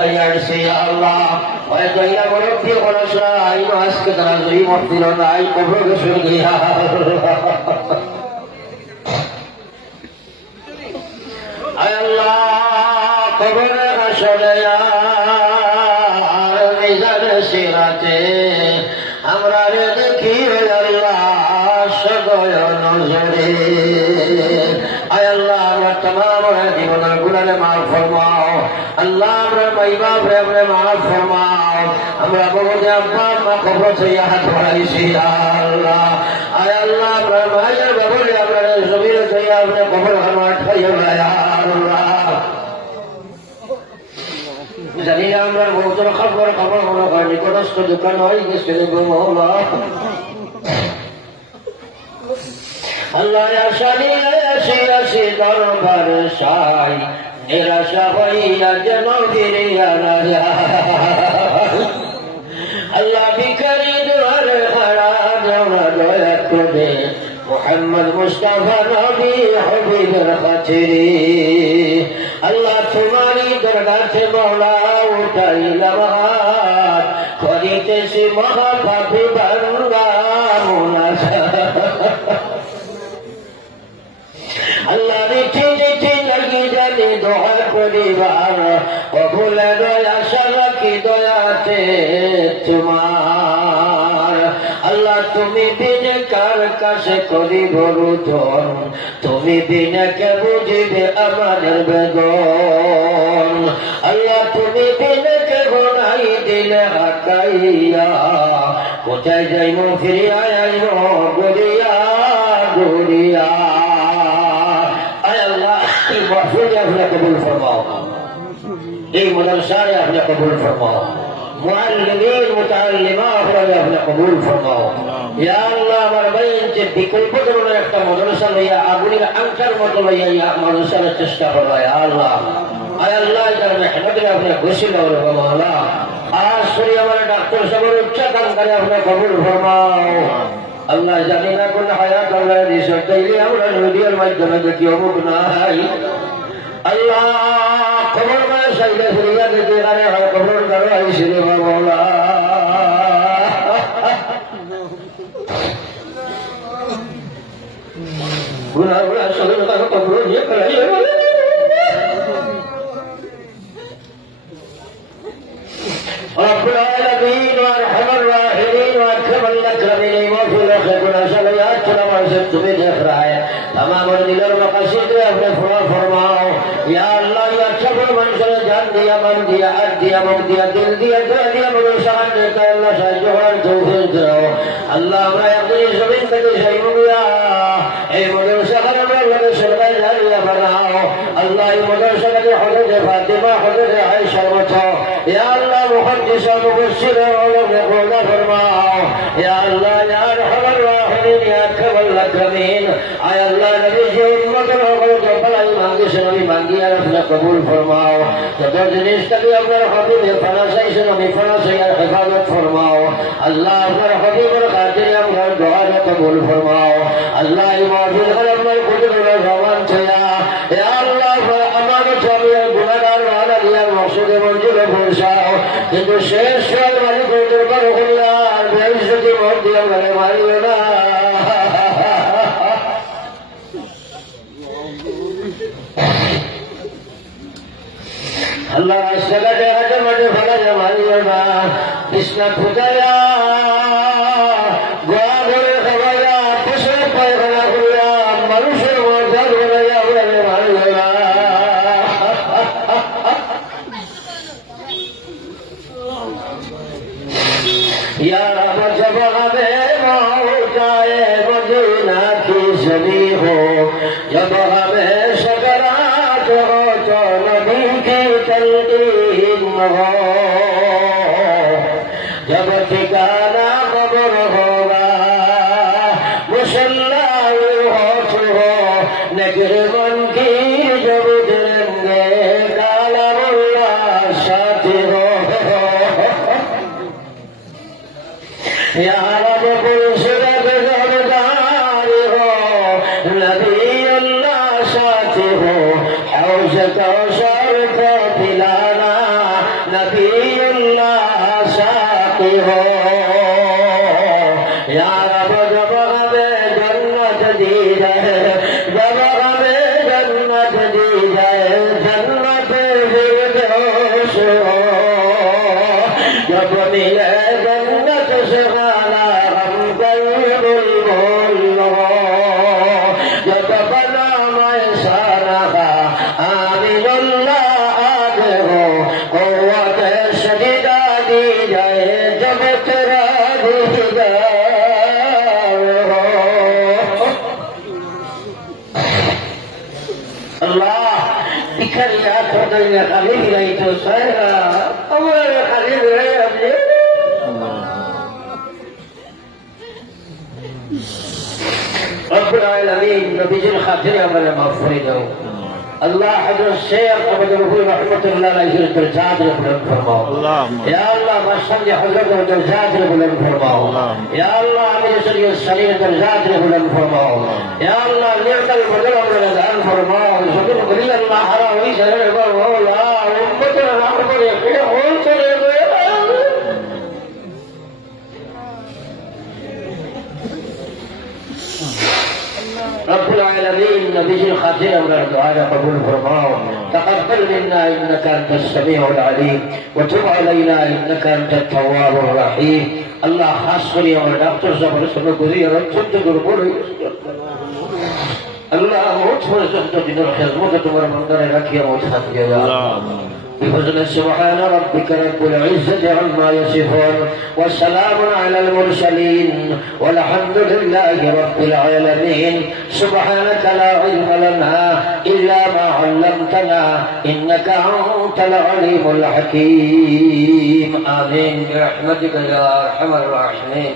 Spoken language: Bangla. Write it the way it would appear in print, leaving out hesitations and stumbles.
তৈয়ার সে আল্লাহ হয়তো ইয়া মুরব্বী খোলাসাই আজকে তারা জয়ী মর্দিল নাই কবরে শুনে আয় আল্লাহ কবরে আসলে মিজান সিরাতে আমরা দেখি আল্লাহ সদয় নজরে আয় আল্লাহ আমরা तमाम জীবনের গুনাহে মাফ ফরমাও আল্লাহ আমরা ভাই বাপ রে আমরা মাফ ফরমাও আমরা বড় আব্বা মা কবর থেকে হাত বাড়াইছি আল্লাহ আয় আল্লাহ আমরা ভাইয়ের বাবুরে আমরা জমির থেকে আমরা কবর হামাত খাইও না আল্লাহ জানি না আমরা বহুত খবর খবর মনে হয় নিকটস্থ দোকান হয়ে গেছে গো আল্লাহ আল্লাহ আশানি আসি দরবার সাই নিরাশা হইয়া যেন ফিরিয়া না আল্লাহ ভিখারি দুয়ারে হারা জমা দয়া করে মুহাম্মদ মুস্তাফা নবী হাবিবের কাছে আল্লাহ তোমারই দরগাতে মওলা উঠাইলাম হাত করিতেছি মহাপাপী বান্দা মুনাজাত আল্লাহ মিঠি মিঠি লাগি জানি দোয়া করিবার কবুলে দয়া সালাকি দয়াতে তোমার আল্লাহ তুমি বিনে কার কাছে করিব রুজন তুমি বিনে কে বুঝিবে আমাদের বেদন আল্লাহ তুমি বিনে কে গোনাই দিলে হাকাইয়া কোথায় যাইব ফিরিয়া আইব গড়িয়া গড়িয়া محفوظ अपने कबूल फरमाओ ये मदरसा अपने कबूल फरमाओ मुअल्लिमीन मुतअल्लिमा अपने कबूल फरमाओ या अल्लाह हमारे बहन से विकल्प करने একটা मदरसा লইয়া আগুনের আংকার মতো লইয়া ইয়া মাদ্রাসার চেষ্টা করো ইয়া আল্লাহ আয় আল্লাহ ইদার মেহনত রে আপনি খুশি নাও রে মাওলা आज सूर्य हमारे डॉक्टर सबर उच्च काम करे अपने कबूल फरमाओ अल्लाह जाने ना कोन हयात अल्लाह रिसर्च दिले আমরা ভিডিওর মাধ্যমে দেখি অমুক নাই अल्लाह कबर में सजदे फरिया देते गाने हर कबर करो ऐसे मौला गुनाह गुनाह सजदे का कबर ये कराइए रब्बुल आलमीन व अरहमर राहिमीन व अकरमल अकरमीन व फिल खैरुना सलात सलाम से तुम्हें देख रहा है तमाम दिलों मकासद रे अपने फुरा फरमाओ या अल्लाह या सब मंजिल जान दिया मन दिया आज दिया मुख दिया दिल दिया दिल दिया मुझे शान देता अल्लाह साजो और तौफीक दो अल्लाह हमरा अपनी जमीन पे सही मुया ए मुझे शहर में लगे सरदार जारिया बनाओ अल्लाह ये मदरसा के हजरत फातिमा हजरत आयशा बचाओ या अल्लाह मुहद्दिसा मुबश्शिर और मुक़र्रर फरमाओ या अल्लाह या रहमान रहीम या अकरमल अकरमीन आय अल्लाह नबी जो उम्मत को जो भलाई मांगे से नबी मांगी यार अपना कबूल फरमाओ तो दो जिनिस तभी अपने हबीब फना से नबी फना से यार हिफाजत फरमाओ अल्लाह अपने हबीब और खातिर हम घर दुआ में कबूल फरमाओ अल्लाह इमामुल कलम में कुदरत रहमान छया या अल्लाह अमानत सभी गुनाहगार वाला दिया मकसूद मंजिल पहुंचाओ किंतु शेष वाली को दरबार हो गया बेइज्जती मौत दिया वाले मारी ना अल्लाह रास्ता दे हज मत फला जमानी ना कृष्ण खुदाया गोआ गोरे खवाया पुष्प पाए खड़ा हुआ मनुष्य मर्दा बोलया हुआ मारी ना या रब जब हमें मौजाए मदीना की जमी हो जब हमें सकरात हो तो नबी की तलकीन हो जब ठिकाना कब्र होगा मुसल्ला हो नगर मन की जब देंगे काला मुल्ला साथी हो या रब कुर्सरत ज़रदार हो नबी अल्लाह साथी हो हौज़ कौसर को पिलाना नबीउल्लाह साकी हो या रब जब हमें जन्नत दी जाए जब हमें जन्नत दी जाए जन्नत फिरदौस हो जब मिले जन्नत से वाला हम कल्बुल मोल जब बना मैं सारा आमिनुल्लाह आगे हो क़ुव्वत शदीदा दी जाए जब तेरा दीदार हो अल्लाह दिखरिया तो दुनिया खाली नहीं तो सहेगा हमारे खाली रहे अपने रब्बुल आलमीन नबीजिल खातिर हमारे माफ़ दो अल्लाह हज़रत शेख अहमद रफी रहमतुल्लाह अलैहि दर्जात में बुलंद फरमाओ या अल्लाह मशहद हज़रत दर्जात में बुलंद फरमाओ या अल्लाह अमीर शरीयत सलीम दर्जात में बुलंद फरमाओ या अल्लाह निअमतल बदल में दान फरमाओ शुक्र करी अल्लाह हरा हुई शरण मौला उम्मत नाम पर यकीन हो चले गए रब्बुल आलमीन नबीजिल खातिर हमारा दुआ कबूल फरमाओ तक़ब्बल मिन्ना इन्नका अंतस समीउल अलीम व तुब अलैना इन्नका अंतत तव्वाबुर रहीम अल्लाह खास करी हमारे डॉक्टर साहब सब गुज़िर अत्यंत दुर्बल अल्लाह मौत पर सख्त दिन खिदमत तुम्हारा मंदिर रखिए मौत खत गया بفضل سبحان ربك رب العزة عما يصفون وسلام على المرسلين والحمد لله رب العالمين سبحانك لا علم لنا إلا ما علمتنا إنك أنت العليم الحكيم آمين برحمتك يا أرحم الراحمين